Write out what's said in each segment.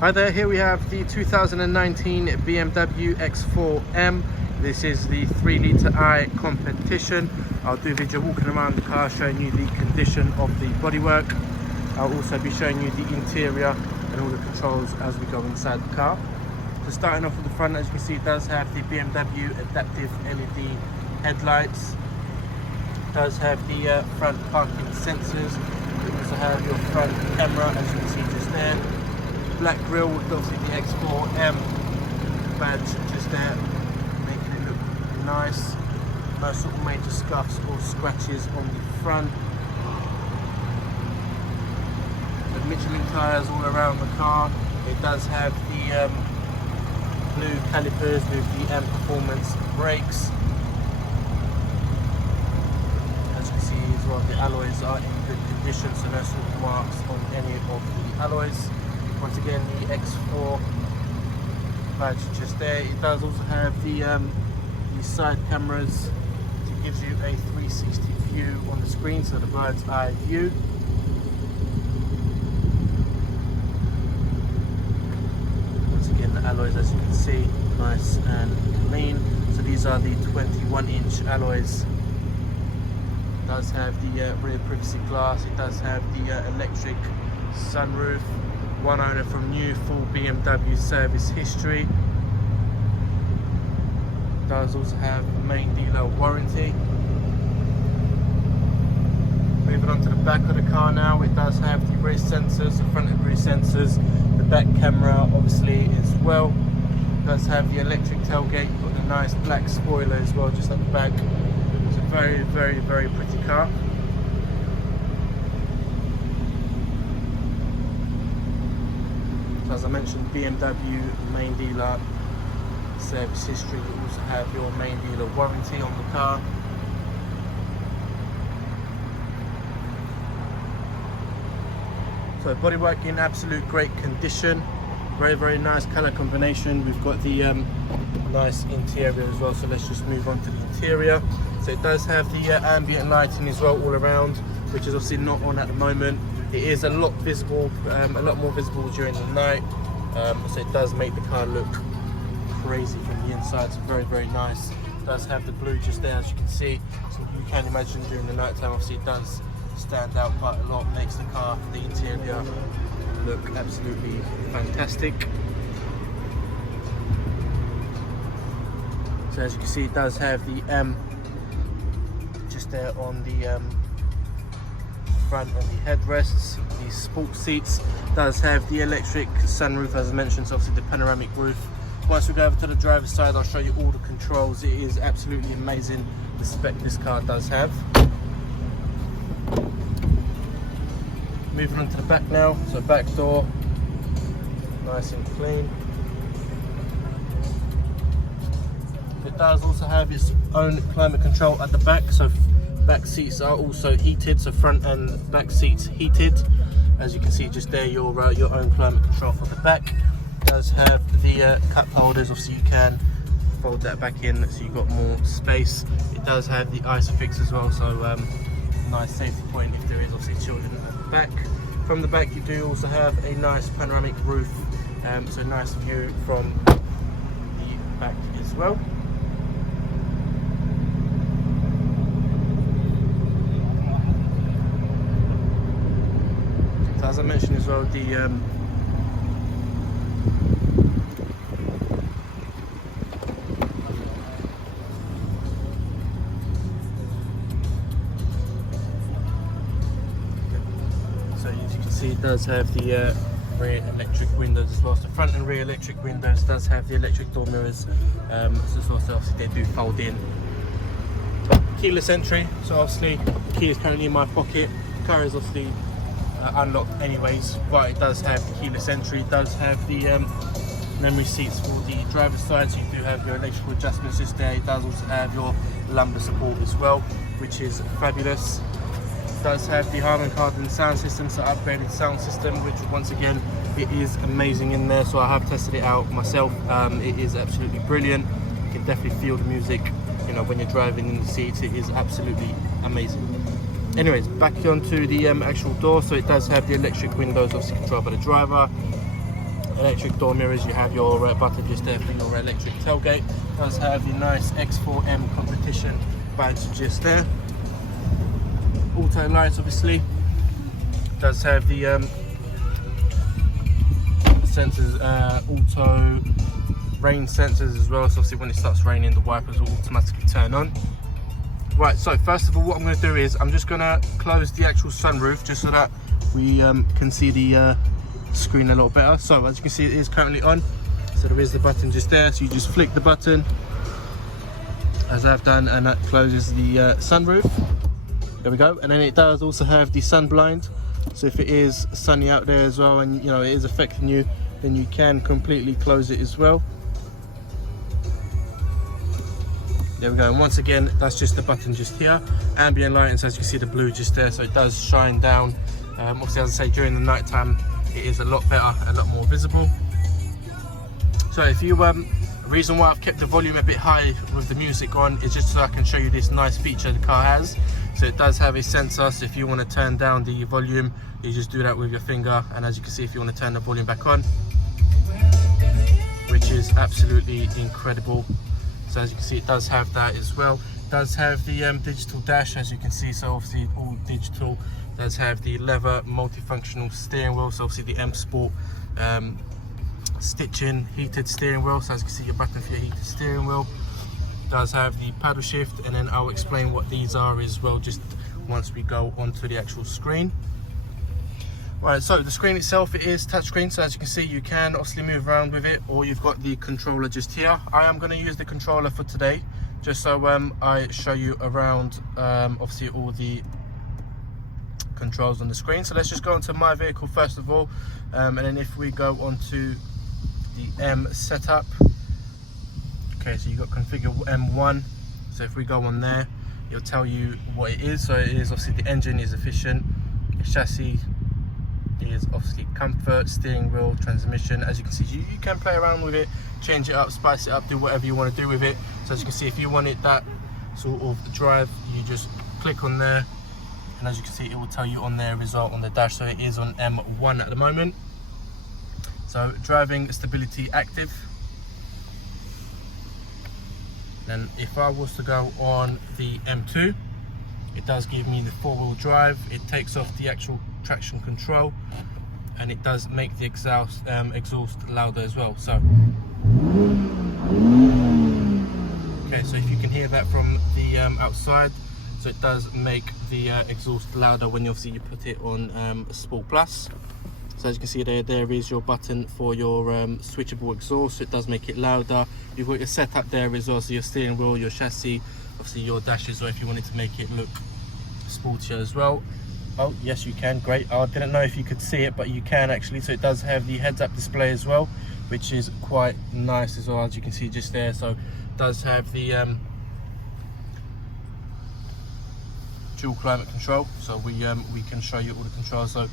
Hi there, here we have the 2019 BMW X4M. This is the 3 I competition. I'll do a video walking around the car showing you the condition of the bodywork. I'll also be showing you the interior and all the controls as we go inside the car. So starting off with the front, as you can see, it does have the BMW adaptive LED headlights. It does have the front parking sensors. You also have your front camera, as you can see just there. Black grille with obviously the X4M badge just there, making it look nice. No sort of major scuffs or scratches on the front. The Michelin tyres all around the car. It does have the blue calipers with the M Performance brakes. As you can see as well, the alloys are in good condition, so no sort of marks on any of the alloys. Once again, the X4 badge just there. It does also have the side cameras. It gives you a 360 view on the screen, so the bird's eye view. Once again, the alloys, as you can see, nice and clean. So these are the 21-inch alloys. It does have the rear privacy glass. It does have the electric sunroof. One owner from new, full BMW service history. Does also have a main dealer warranty. Moving on to the back of the car now, it does have the rear sensors, the front and rear sensors, the back camera obviously as well. It does have the electric tailgate. You've got the nice black spoiler as well just at the back. It's a very, very, very pretty car. As I mentioned, BMW main dealer service history. You also have your main dealer warranty on the car. So bodywork in absolute great condition. Very, very nice colour combination. We've got the nice interior as well. So let's just move on to the interior. So it does have the ambient lighting as well all around, which is obviously not on at the moment. It is a lot visible, a lot more visible during the night, so it does make the car look crazy from the inside. So very, very nice. It does have the blue just there, as you can see. So you can imagine during the night time, obviously it does stand out quite a lot. Makes the car, the interior, look absolutely fantastic. So as you can see, it does have the M just there on the front and the headrests. These sport seats does have the electric sunroof, as I mentioned, so obviously the panoramic roof. Once we go over to the driver's side, I'll show you all the controls. It is absolutely amazing the spec this car does have. Moving on to the back now, so back door, nice and clean. It does also have its own climate control at the back, so back seats are also heated, so front and back seats heated. As you can see just there, your own climate control for the back. It does have the cup holders, obviously you can fold that back in so you've got more space. It does have the ISOFIX as well, so nice safety point if there is obviously children at the back. From the back you do also have a nice panoramic roof, so nice view from the back as well. As I mentioned as well, the so as you can see, it does have the rear electric windows as well. So front and rear electric windows, does have the electric door mirrors as well, so obviously they do fold in. Keyless entry, so obviously the key is currently in my pocket. The car is obviously unlocked anyways, but it does have keyless entry. It does have the memory seats for the driver's side, so you do have your electrical adjustments just there. It does also have your lumbar support as well, which is fabulous. It does have the Harman Kardon sound system, so upgraded sound system, which once again it is amazing in there. So I have tested it out myself. It is absolutely brilliant. You can definitely feel the music, you know, when you're driving in the seats. It is absolutely amazing. Anyways, back onto the actual door. So it does have the electric windows, obviously controlled by the driver. electric door mirrors. You have your button just there for your electric tailgate. It does have the nice X4M Competition badge just there. Auto lights, obviously. It does have the sensors, auto rain sensors as well. So obviously when it starts raining, the wipers will automatically turn on. Right, so first of all, what I'm going to do is I'm just going to close the actual sunroof just so that we can see the screen a little better. So as you can see, it is currently on. So there is the button just there. So you just flick the button, as I've done, and that closes the sunroof. There we go. And then it does also have the sun blind. So if it is sunny out there as well, and you know it is affecting you, then you can completely close it as well. There we go, and once again, that's just the button just here. Ambient light, and so as you can see the blue just there, so it does shine down. Obviously, as I say, during the night time, it is a lot better, a lot more visible. So if you, the reason why I've kept the volume a bit high with the music on is just so I can show you this nice feature the car has. So it does have a sensor, so if you want to turn down the volume, you just do that with your finger, and as you can see, if you want to turn the volume back on, which is absolutely incredible. So as you can see, it does have that as well. It does have the digital dash, as you can see, so obviously all digital. It does have the leather multifunctional steering wheel, so obviously the M Sport stitching heated steering wheel, so as you can see, your button for your heated steering wheel. It does have the paddle shift, and then I'll explain what these are as well just once we go onto the actual screen. Right, so the screen itself, it is touchscreen, so as you can see, you can obviously move around with it, or you've got the controller just here. I am going to use the controller for today, just so I show you around obviously all the controls on the screen. So let's just go onto my vehicle first of all, and then if we go onto the M setup, okay, so you've got configure M1. So if we go on there, it'll tell you what it is. So it is obviously the engine is efficient, the chassis is obviously comfort, steering wheel, transmission. As you can see, you can play around with it, change it up, spice it up, do whatever you want to do with it. So as you can see, if you wanted that sort of drive, you just click on there, and as you can see, it will tell you on there result on the dash. So it is on M1 at the moment. So driving stability active. Then if I was to go on the M2, it does give me the four-wheel drive. It takes off the actual traction control, and it does make the exhaust louder as well. So okay, so if you can hear that from the outside, so it does make the exhaust louder when you put it on Sport Plus. So as you can see there is your button for your switchable exhaust. So it does make it louder. You've got your setup there as well, so your steering wheel, your chassis, obviously your dash as well, if you wanted to make it look sportier as well. Oh yes, you can. Great. I didn't know if you could see it, but you can actually. So it does have the heads-up display as well, which is quite nice as well, as you can see just there. So it does have the dual climate control, so we can show you all the controls. So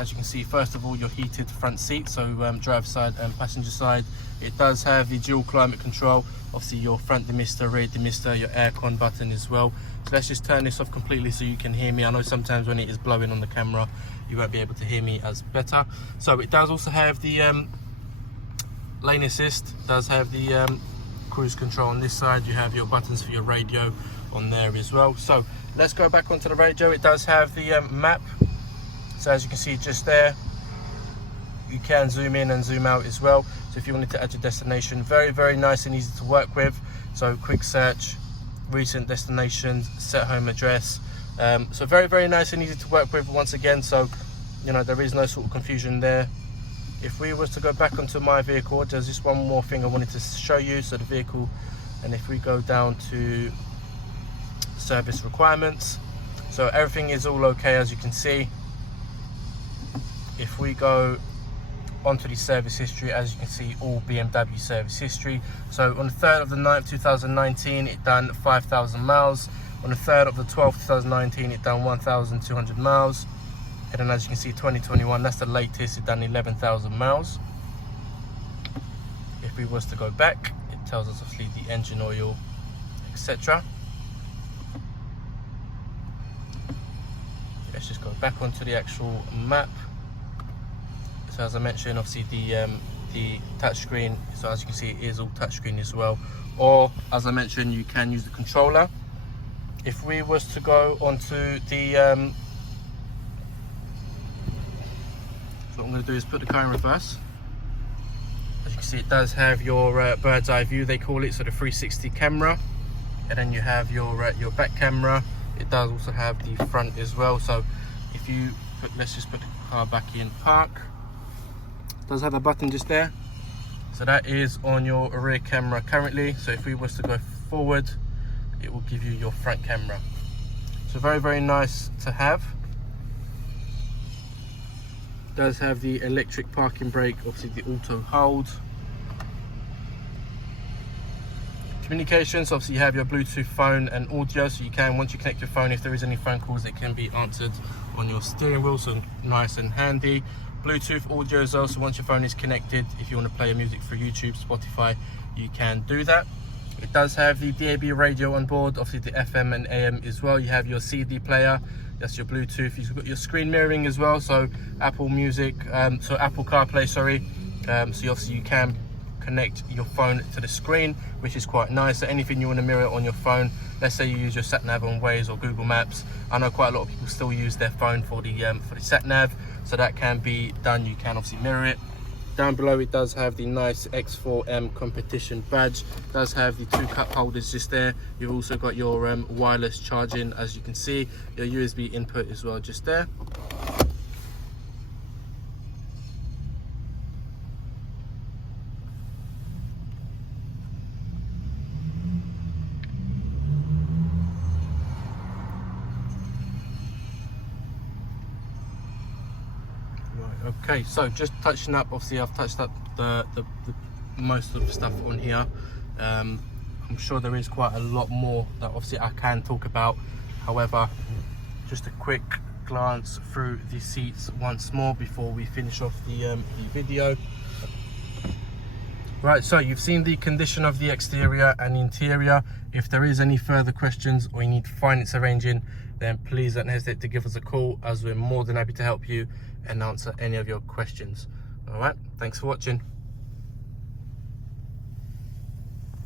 as you can see, first of all, your heated front seat, so driver side and passenger side. It does have the dual climate control, obviously your front demister, rear demister, your aircon button as well. So let's just turn this off completely so you can hear me. I know sometimes when it is blowing on the camera, you won't be able to hear me as better. So it does also have the lane assist, does have the cruise control on this side. You have your buttons for your radio on there as well. So let's go back onto the radio. It does have the map. So as you can see just there, you can zoom in and zoom out as well. So if you wanted to add your destination, very, very nice and easy to work with. So quick search, recent destinations, set home address. So very, very nice and easy to work with once again. So, you know, there is no sort of confusion there. If we was to go back onto my vehicle, there's just one more thing I wanted to show you. So the vehicle, and if we go down to service requirements, so everything is all okay, as you can see. If we go onto the service history, as you can see, all BMW service history. So on the 3rd of the 9th 2019, it done 5,000 miles. On the 3rd of the 12th 2019, it done 1,200 miles. And then as you can see, 2021, that's the latest, it done 11,000 miles. If we was to go back, it tells us obviously the engine oil, etc. Let's just go back onto the actual map. So as I mentioned, obviously the touchscreen, so as you can see, it is all touchscreen as well. Or as I mentioned, you can use the controller. If we was to go onto the so what I'm going to do is put the car in reverse. As you can see, it does have your bird's eye view, they call it, so the 360 camera, and then you have your back camera. It does also have the front as well. So if you put, let's just put the car back in park, it does have a button just there, so that is on your rear camera currently. So if we was to go forward, it will give you your front camera. So very, very nice to have. It does have the electric parking brake, obviously the auto hold. Communications, obviously you have your Bluetooth phone and audio, so you can, once you connect your phone, if there is any phone calls, it can be answered on your steering wheel, so nice and handy. Bluetooth audio as well, so once your phone is connected, if you want to play your music through YouTube, Spotify, you can do that. It does have the DAB radio on board, obviously the FM and AM as well. You have your CD player, that's your Bluetooth. You've got your screen mirroring as well, so Apple Music, so Apple CarPlay, sorry. So obviously you can connect your phone to the screen, which is quite nice. So anything you want to mirror on your phone, let's say you use your sat nav on Waze or Google Maps. I know quite a lot of people still use their phone for the sat nav, so that can be done. You can obviously mirror it. Down below, it does have the nice X4M Competition badge. It does have the 2 cup holders just there. You've also got your wireless charging, as you can see, your USB input as well just there. Okay, so just touching up, obviously I've touched up the most of the stuff on here. I'm sure there is quite a lot more that obviously I can talk about. However, just a quick glance through the seats once more before we finish off the video. Right, so you've seen the condition of the exterior and interior. If there is any further questions or you need finance arranging, then please don't hesitate to give us a call, as we're more than happy to help you and answer any of your questions. All right, thanks for watching.